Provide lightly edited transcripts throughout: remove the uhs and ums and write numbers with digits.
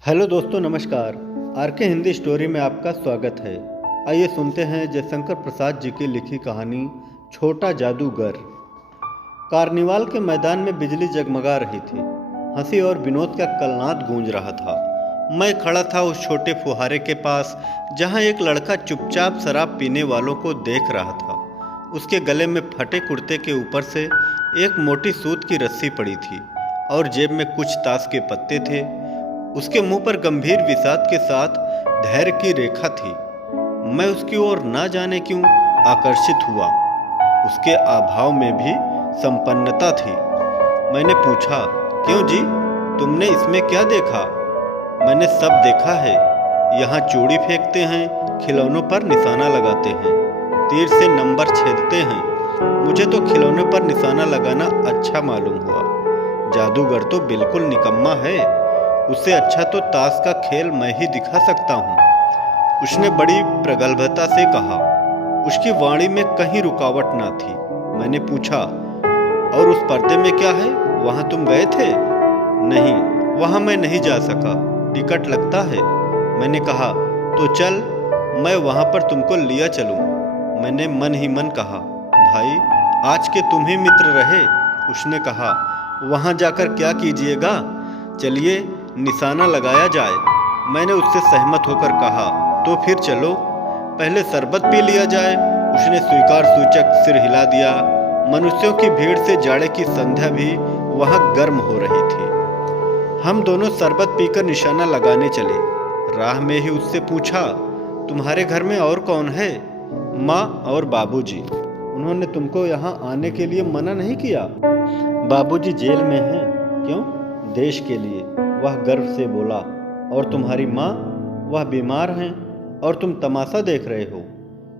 Hello दोस्तों, नमस्कार। Are के हिंदी स्टोरी में आपका स्वागत है। आइए सुनते हैं जयशंकर प्रसाद जी की लिखी कहानी छोटा जादूगर। कार्निवाल के मैदान में बिजली जगमगा रही थी। हंसी और विनोद का कलनाद गूंज रहा था। मैं खड़ा था उस छोटे फुहारे के पास जहां एक लड़का चुपचाप शराब पीने वालों को देख रहा था। उसके गले में फटे कुर्ते के ऊपर से एक मोटी सूत की रस्सी पड़ी थी और जेब में कुछ ताश के पत्ते थे। उसके मुंह पर गंभीर विषाद के साथ धैर्य की रेखा थी। मैं उसकी ओर ना जाने क्यों आकर्षित हुआ। उसके आभाव में भी संपन्नता थी। मैंने पूछा, क्यों जी, तुमने इसमें क्या देखा? मैंने सब देखा है। यहाँ चूड़ी फेंकते हैं, खिलौनों पर निशाना लगाते हैं, तीर से नंबर छेदते हैं। मुझे तो खिलौनों पर निशाना लगाना अच्छा मालूम हुआ। जादूगर तो बिल्कुल निकम्मा है। उससे अच्छा तो ताश का खेल मैं ही दिखा सकता हूँ, उसने बड़ी प्रगल्भता से कहा। उसकी वाणी में कहीं रुकावट ना थी। मैंने पूछा, और उस पर्दे में क्या है? वहां तुम गए थे? नहीं, वहां मैं नहीं जा सका, टिकट लगता है। मैंने कहा, तो चल, मैं वहां पर तुमको लिया चलूं। मैंने मन ही मन कहा, भाई, आज के तुम ही मित्र रहे। उसने कहा, वहां जाकर क्या कीजिएगा? चलिए, निशाना लगाया जाए। मैंने उससे सहमत होकर कहा, तो फिर चलो, पहले शरबत पी लिया जाए। उसने स्वीकार सूचक सिर हिला दिया। मनुष्यों की भीड़ से जाड़े की संध्या भी वहां गर्म हो रही थी। हम दोनों शरबत पीकर निशाना लगाने चले। राह में ही उससे पूछा, तुम्हारे घर में और कौन है? माँ और बाबूजी। उन्होंने तुमको यहाँ आने के लिए मना नहीं किया? बाबूजी जेल में हैं। क्यों? देश के लिए, वह गर्व से बोला। और तुम्हारी माँ? वह बीमार हैं और तुम तमाशा देख रहे हो।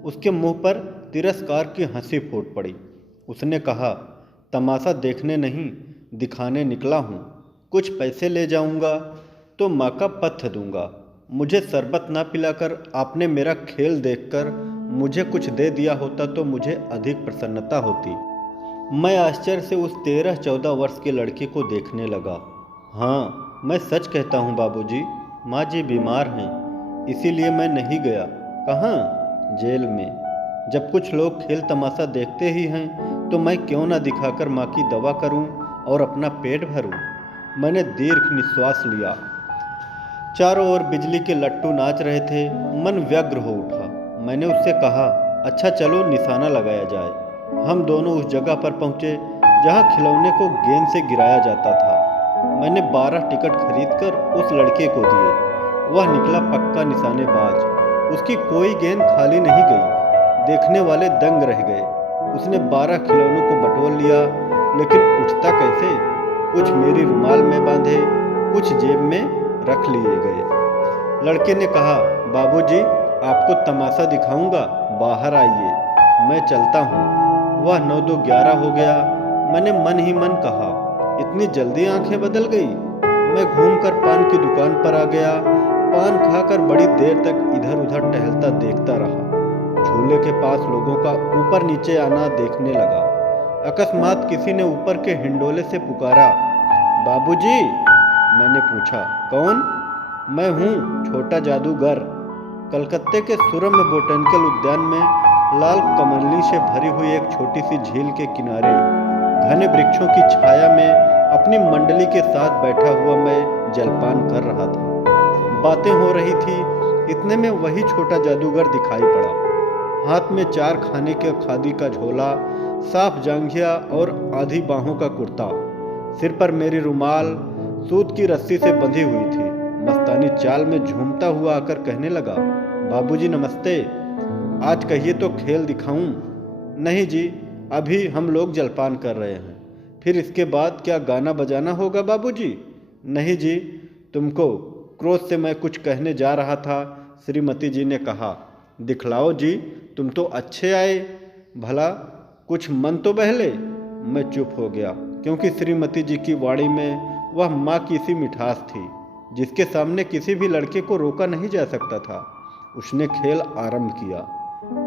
उसके मुंह पर तिरस्कार की हंसी फूट पड़ी। उसने कहा, तमाशा देखने नहीं, दिखाने निकला हूँ। कुछ पैसे ले जाऊँगा तो माँ का पथ्य दूंगा। मुझे शरबत ना पिलाकर आपने मेरा खेल देखकर मुझे कुछ दे दिया होता तो मुझे अधिक प्रसन्नता होती। मैं आश्चर्य से उस 13-14 वर्ष के लड़के को देखने लगा। हाँ, मैं सच कहता हूँ बाबूजी, माँ जी बीमार हैं, इसीलिए मैं नहीं गया। कहाँ? जेल में। जब कुछ लोग खेल तमाशा देखते ही हैं तो मैं क्यों ना दिखाकर माँ की दवा करूँ और अपना पेट भरूँ। मैंने दीर्घ निश्वास लिया। चारों ओर बिजली के लट्टू नाच रहे थे। मन व्यग्र हो उठा। मैंने उससे कहा, अच्छा चलो, निशाना लगाया जाए। हम दोनों उस जगह पर पहुँचे जहाँ खिलौने को गेंद से गिराया जाता था। मैंने 12 टिकट खरीदकर उस लड़के को दिए। वह निकला पक्का निशानेबाज। उसकी कोई गेंद खाली नहीं गई। देखने वाले दंग रह गए। उसने 12 खिलौनों को बटोर लिया, लेकिन उठता कैसे? कुछ मेरी रुमाल में बांधे, कुछ जेब में रख लिए गए। लड़के ने कहा, बाबूजी, आपको तमाशा दिखाऊंगा, बाहर आइए, मैं चलता हूँ। वह 9-2-11 हो गया। मैंने मन ही मन कहा, इतनी जल्दी आंखें बदल गई। मैं घूमकर पान की दुकान पर आ गया। पान खाकर बड़ी देर तक इधर उधर टहलता देखता रहा। झूले के पास लोगों का ऊपर नीचे आना देखने लगा। अकस्मात किसी ने ऊपर के हिंडोले से पुकारा, बाबूजी। मैंने पूछा, कौन? मैं हूँ, छोटा जादूगर। कलकत्ते के सुरम्य बोटेनिकल उद्यान में लाल कमलनी से भरी हुई एक छोटी सी झील के किनारे घने वृक्षों की छाया में अपनी मंडली के साथ बैठा हुआ मैं जलपान कर रहा था। बातें हो रही थी। इतने में वही छोटा जादूगर दिखाई पड़ा। हाथ में 4 खाने के खादी का झोला, साफ जांघिया और आधी बाहों का कुर्ता। सिर पर मेरी रुमाल सूत की रस्सी से बंधी हुई थी। मस्तानी चाल में झूमता हुआ आकर कहने लगा, बाबूजी नमस्ते। आज कहिए तो खेल दिखाऊं? नहीं जी, अभी हम लोग जलपान कर रहे हैं। फिर इसके बाद क्या गाना बजाना होगा बाबूजी? नहीं जी, तुमको। क्रोध से मैं कुछ कहने जा रहा था, श्रीमती जी ने कहा, दिखलाओ जी, तुम तो अच्छे आए। भला कुछ मन तो बहले। मैं चुप हो गया, क्योंकि श्रीमती जी की वाणी में वह माँ की सी मिठास थी जिसके सामने किसी भी लड़के को रोका नहीं जा सकता था। उसने खेल आरंभ किया।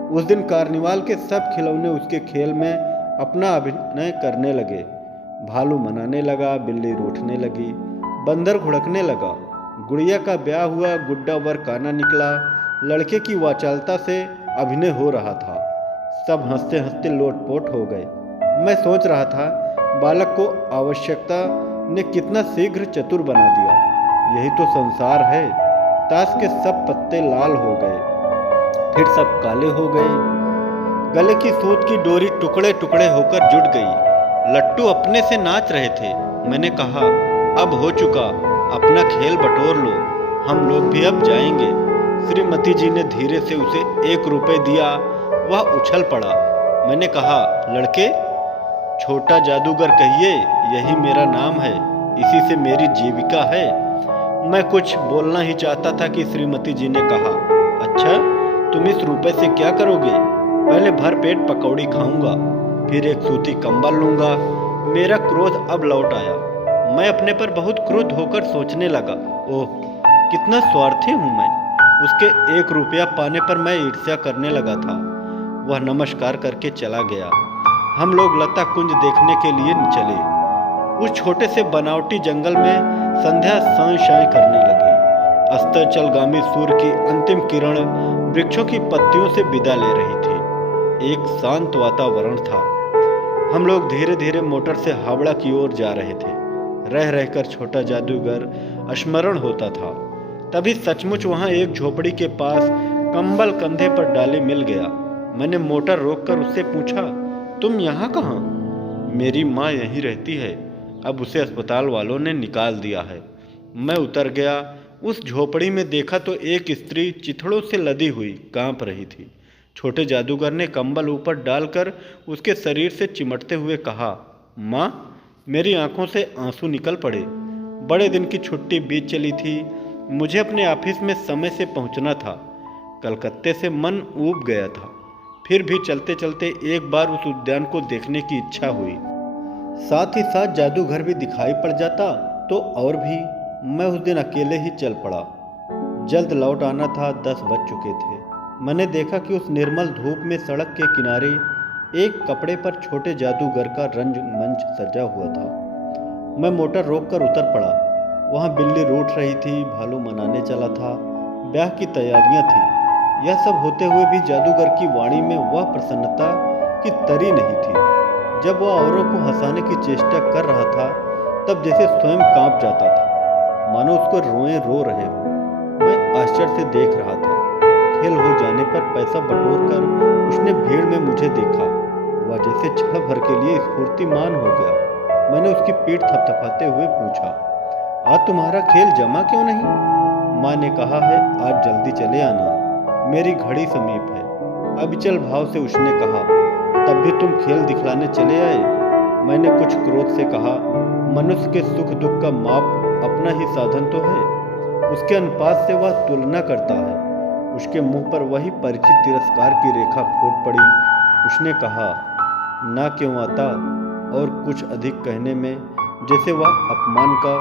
उस दिन कार्निवाल के सब खिलौने उसके खेल में अपना अभिनय करने लगे। भालू मनाने लगा, बिल्ली रूठने लगी, बंदर घुड़कने लगा। गुड़िया का ब्याह हुआ, गुड्डा वर काना निकला। लड़के की वाचालता से अभिनय हो रहा था। सब हंसते हंसते लोटपोट हो गए। मैं सोच रहा था, बालक को आवश्यकता ने कितना शीघ्र चतुर बना दिया। यही तो संसार है। ताश के सब पत्ते लाल हो गए, फिर सब काले हो गए। गले की सूत की डोरी टुकड़े टुकड़े होकर जुट गई। लट्टू अपने से नाच रहे थे। मैंने कहा, अब हो चुका, अपना खेल बटोर लो, हम लोग भी अब जाएंगे। श्रीमती जी ने धीरे से उसे 1 रुपये दिया। वह उछल पड़ा। मैंने कहा, लड़के, छोटा जादूगर कहिए, यही मेरा नाम है, इसी से मेरी जीविका है। मैं कुछ बोलना ही चाहता था कि श्रीमती जी ने कहा, अच्छा, तुम इस रुपए से क्या करोगे? पहले भर पेट पकौड़ी खाऊंगा, फिर एक सूती कंबल लूंगा। मेरा क्रोध अब लौट आया। मैं अपने पर बहुत क्रुद्ध होकर सोचने लगा, ओह, कितना स्वार्थी हूं मैं। उसके 1 रुपया पाने पर मैं ईर्ष्या करने लगा था। वह नमस्कार करके चला गया। हम लोग लता कुंज देखने के लिए चले। उस छोटे से बनावटी जंगल में संध्या साय साय करने लगी। अस्ताचलगामी सूर्य की अंतिम किरण वृक्षों की पत्तियों से विदा ले रही थी। एक शांत वातावरण था। हम लोग धीरे धीरे मोटर से हावड़ा की ओर जा रहे थे। रह रहकर छोटा जादूगर स्मरण होता था। तभी सचमुच वहां एक झोपड़ी के पास कंबल कंधे पर डाले मिल गया। मैंने मोटर रोककर उससे पूछा, तुम यहाँ कहाँ? मेरी माँ यहीं रहती है, अब उसे अस्पताल वालों ने निकाल दिया है। मैं उतर गया। उस झोपड़ी में देखा तो एक स्त्री चिथड़ों से लदी हुई कांप रही थी। छोटे जादूगर ने कंबल ऊपर डालकर उसके शरीर से चिमटते हुए कहा, माँ, मेरी आंखों से आंसू निकल पड़े। बड़े दिन की छुट्टी बीत चली थी। मुझे अपने ऑफिस में समय से पहुंचना था। कलकत्ते से मन ऊब गया था। फिर भी चलते चलते एक बार उस उद्यान को देखने की इच्छा हुई। साथ ही साथ जादूघर भी दिखाई पड़ जाता तो और भी। मैं उस दिन अकेले ही चल पड़ा। जल्द लौट आना था, 10 बज चुके थे। मैंने देखा कि उस निर्मल धूप में सड़क के किनारे एक कपड़े पर छोटे जादूगर का रंगमंच सजा हुआ था। मैं मोटर रोककर उतर पड़ा। वहाँ बिल्ली रूठ रही थी, भालू मनाने चला था, ब्याह की तैयारियां थी। यह सब होते हुए भी जादूगर की वाणी में वह प्रसन्नता की तरी नहीं थी। जब वह औरों को हंसाने की चेष्टा कर रहा था, तब जैसे स्वयं कांप जाता था, मानो उसको रोए रो रहे हो। मैं आश्चर्य से देख रहा था। खेल हो जाने पर पैसा बटोर कर उसने भीड़ में मुझे देखा। वह जैसे क्षण भर के लिए स्फूर्तिमान हो गया। मैंने उसकी पीठ थपथपाते हुए पूछा, आज तुम्हारा खेल जमा क्यों नहीं? माँ ने कहा है, आज जल्दी चले आना, मेरी घड़ी समीप है। अविचल भाव से उसने कहा, तब भी तुम खेल दिखलाने चले आए? मैंने कुछ क्रोध से कहा, मनुष्य के सुख दुख का माप अपना ही साधन तो है। उसके अनुपात से वह तुलना करता है। उसके मुंह पर वही परिचित तिरस्कार की रेखा फूट पड़ी। उसने कहा, ना क्यों आता, और कुछ अधिक कहने में जैसे वह अपमान का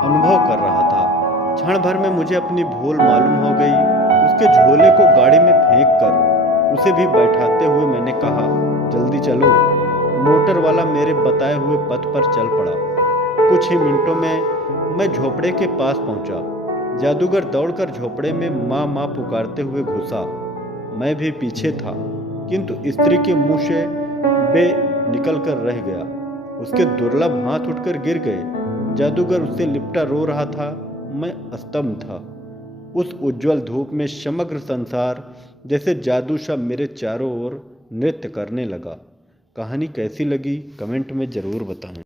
अनुभव कर रहा था। क्षण भर में मुझे अपनी भूल मालूम हो गई। उसके झोले को गाड़ी में फेंक कर उसे भी बैठाते हुए मैंने कहा, जल्दी चलो। मोटर वाला मेरे बताए हुए पथ पर चल पड़ा। कुछ ही मिनटों में मैं झोपड़े के पास पहुंचा। जादूगर दौड़कर झोपड़े में माँ माँ पुकारते हुए घुसा। मैं भी पीछे था, किंतु स्त्री के मुंह से बे निकल कर रह गया। उसके दुर्लभ हाथ उठकर गिर गए। जादूगर उससे लिपटा रो रहा था। मैं स्तब्ध था। उस उज्जवल धूप में समग्र संसार जैसे जादू सा मेरे चारों ओर नृत्य करने लगा। कहानी कैसी लगी कमेंट में ज़रूर बताएं।